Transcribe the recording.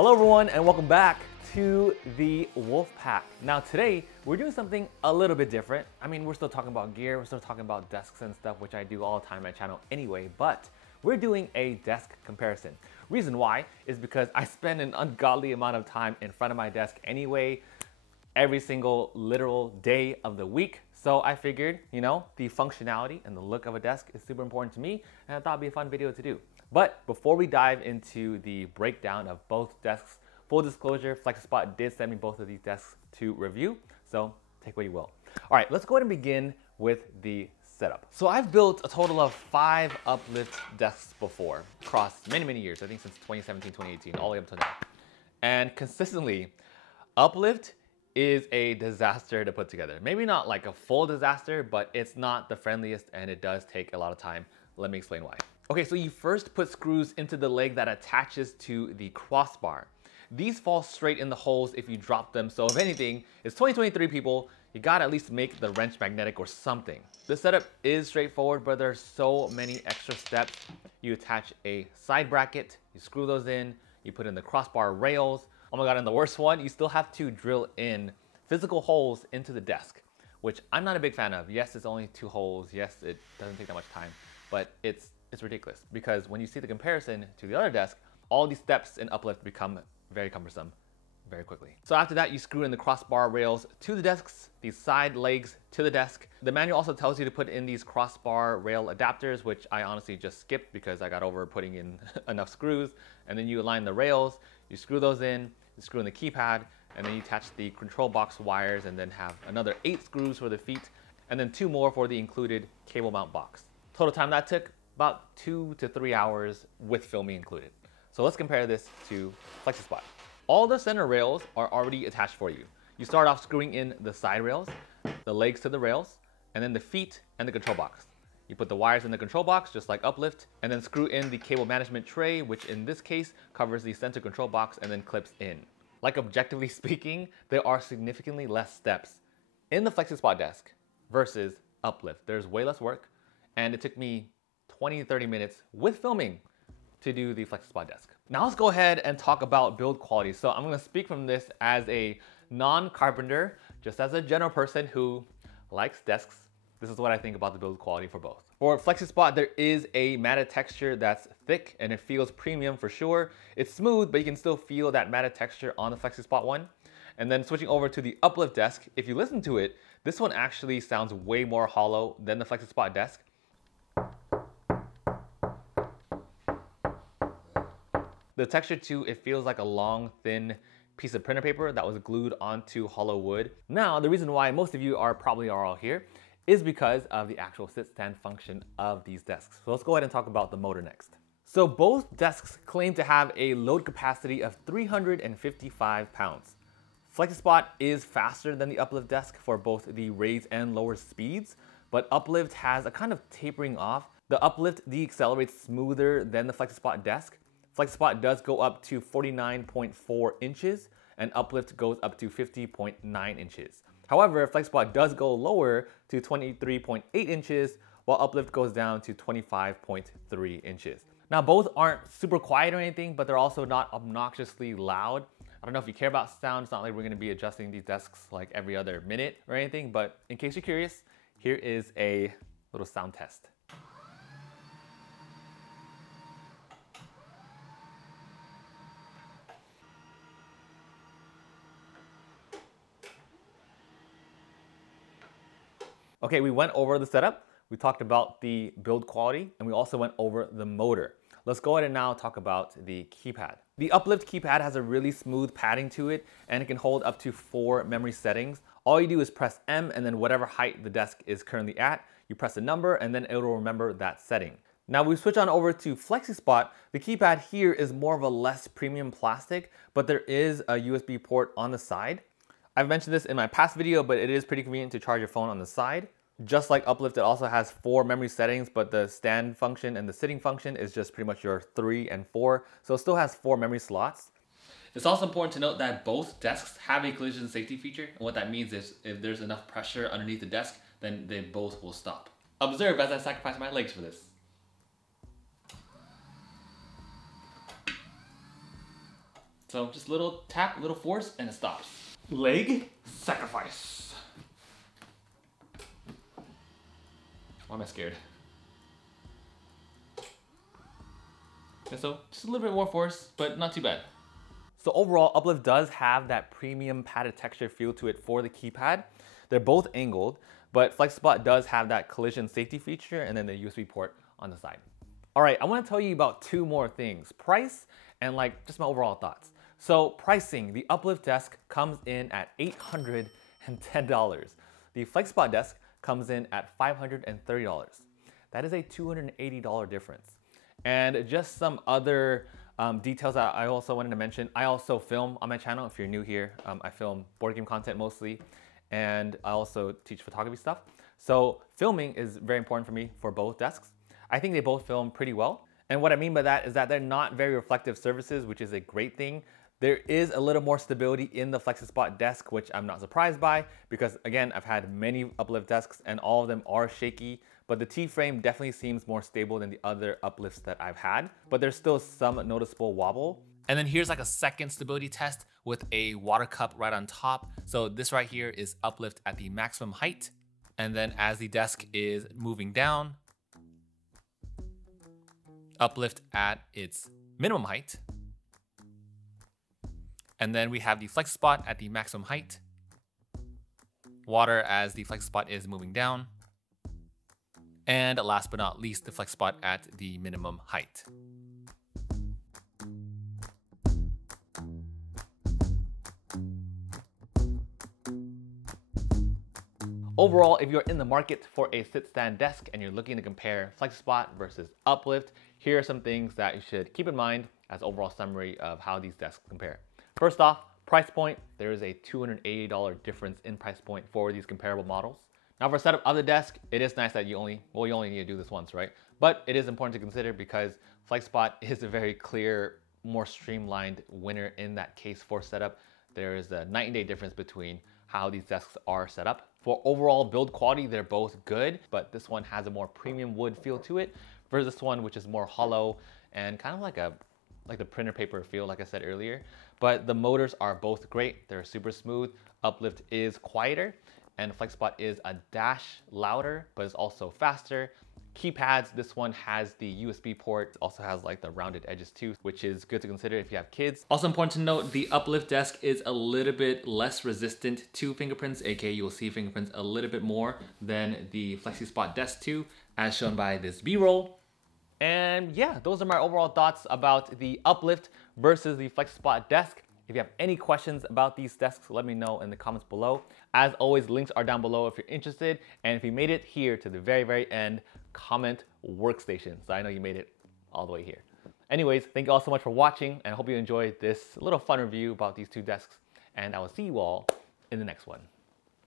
Hello everyone and welcome back to the Wolf Pack. Now today we're doing something a little bit different. I mean, we're still talking about gear, we're still talking about desks and stuff, which I do all the time on my channel anyway, but we're doing a desk comparison. Reason why is because I spend an ungodly amount of time in front of my desk anyway, every single literal day of the week. So I figured, you know, the functionality and the look of a desk is super important to me, and I thought it'd be a fun video to do. But before we dive into the breakdown of both desks, full disclosure, Flexispot did send me both of these desks to review, so take what you will. All right, let's go ahead and begin with the setup. So I've built a total of 5 Uplift desks before, across many years, I think since 2017, 2018, all the way up to now. And consistently, Uplift is a disaster to put together. Maybe not like a full disaster, but it's not the friendliest and it does take a lot of time. Let me explain why. Okay, so you first put screws into the leg that attaches to the crossbar. These fall straight in the holes if you drop them, so if anything, it's 2023 people, you gotta at least make the wrench magnetic or something. The setup is straightforward, but there's so many extra steps. You attach a side bracket, you screw those in, you put in the crossbar rails. Oh my God, and the worst one, you still have to drill in physical holes into the desk, which I'm not a big fan of. Yes, it's only 2 holes. Yes, it doesn't take that much time, but it's ridiculous because when you see the comparison to the other desk, all these steps in Uplift become very cumbersome very quickly. So after that, you screw in the crossbar rails to the desks, these side legs to the desk. The manual also tells you to put in these crossbar rail adapters, which I honestly just skipped because I got over putting in enough screws. And then you align the rails, you screw those in, you screw in the keypad, and then you attach the control box wires and then have another 8 screws for the feet, and then 2 more for the included cable mount box. Total time that took about 2 to 3 hours with filming included. So let's compare this to Flexispot. All the center rails are already attached for you. You start off screwing in the side rails, the legs to the rails, and then the feet and the control box. You put the wires in the control box, just like Uplift, and then screw in the cable management tray, which in this case covers the center control box and then clips in. Like objectively speaking, there are significantly less steps in the Flexispot desk versus Uplift. There's way less work, and it took me 20 to 30 minutes with filming to do the Flexispot desk. Now let's go ahead and talk about build quality. So I'm gonna speak from this as a non-carpenter, just as a general person who likes desks. This is what I think about the build quality for both. For Flexispot, there is a matted texture that's thick and it feels premium for sure. It's smooth, but you can still feel that matted texture on the Flexispot one. And then switching over to the Uplift desk, if you listen to it, this one actually sounds way more hollow than the Flexispot desk. The texture too, it feels like a long, thin piece of printer paper that was glued onto hollow wood. Now, the reason why most of you probably are all here is because of the actual sit-stand function of these desks. So let's go ahead and talk about the motor next. So both desks claim to have a load capacity of 355 pounds. Flexispot is faster than the Uplift desk for both the raise and lower speeds, but Uplift has a kind of tapering off. The Uplift deaccelerates smoother than the Flexispot desk. Flexispot does go up to 49.4 inches and Uplift goes up to 50.9 inches. However, Flexispot does go lower to 23.8 inches while Uplift goes down to 25.3 inches. Now both aren't super quiet or anything, but they're also not obnoxiously loud. I don't know if you care about sound, it's not like we're gonna be adjusting these desks like every other minute or anything, but in case you're curious, here is a little sound test. Okay, we went over the setup, we talked about the build quality, and we also went over the motor. Let's go ahead and now talk about the keypad. The Uplift keypad has a really smooth padding to it, and it can hold up to 4 memory settings. All you do is press M, and then whatever height the desk is currently at, you press a number, and then it will remember that setting. Now we switch on over to Flexispot. The keypad here is more of a less premium plastic, but there is a USB port on the side. I've mentioned this in my past video, but it is pretty convenient to charge your phone on the side. Just like Uplift, it also has 4 memory settings, but the stand function and the sitting function is just pretty much your 3 and 4. So it still has 4 memory slots. It's also important to note that both desks have a collision safety feature. And what that means is if there's enough pressure underneath the desk, then they both will stop. Observe as I sacrifice my legs for this. So just little tap, little force, and it stops. Leg sacrifice. Why am I scared? Okay, so just a little bit more force, but not too bad. So overall, Uplift does have that premium padded texture feel to it for the keypad. They're both angled, but Flexispot does have that collision safety feature and then the USB port on the side. All right, I want to tell you about two more things, price and like just my overall thoughts. So pricing, the Uplift desk comes in at $810. The Flexispot desk comes in at $530. That is a $280 difference. And just some other details that I also wanted to mention. I also film on my channel. If you're new here, I film board game content mostly, and I also teach photography stuff. So filming is very important for me for both desks. I think they both film pretty well. And what I mean by that is that they're not very reflective surfaces, which is a great thing. There is a little more stability in the Flexispot desk, which I'm not surprised by because again, I've had many Uplift desks and all of them are shaky, but the T-frame definitely seems more stable than the other Uplifts that I've had, but there's still some noticeable wobble. And then here's like a second stability test with a water cup right on top. So this right here is Uplift at the maximum height. And then as the desk is moving down, Uplift at its minimum height. And then we have the Flexispot at the maximum height. Water as the Flexispot is moving down. And last but not least, the Flexispot at the minimum height. Overall, if you're in the market for a sit-stand desk and you're looking to compare Flexispot versus Uplift, here are some things that you should keep in mind as overall summary of how these desks compare. First off, price point. There is a $280 difference in price point for these comparable models. Now for setup of the desk, it is nice that you only need to do this once, right? But it is important to consider because Flexispot is a very clear, more streamlined winner in that case for setup. There is a night and day difference between how these desks are set up. For overall build quality, they're both good, but this one has a more premium wood feel to it versus this one, which is more hollow and kind of like the printer paper feel, like I said earlier. But the motors are both great. They're super smooth. Uplift is quieter and Flexispot is a dash louder, but it's also faster. Keypads, this one has the USB port, also has like the rounded edges too, which is good to consider if you have kids. Also important to note, the Uplift desk is a little bit less resistant to fingerprints, aka you'll see fingerprints a little bit more than the Flexispot desk 2, as shown by this B-roll. And yeah, those are my overall thoughts about the Uplift versus the Flexispot desk. If you have any questions about these desks, let me know in the comments below. As always, links are down below if you're interested. And if you made it here to the very, very end, comment workstation. So I know you made it all the way here. Anyways, thank you all so much for watching and I hope you enjoyed this little fun review about these two desks. And I will see you all in the next one.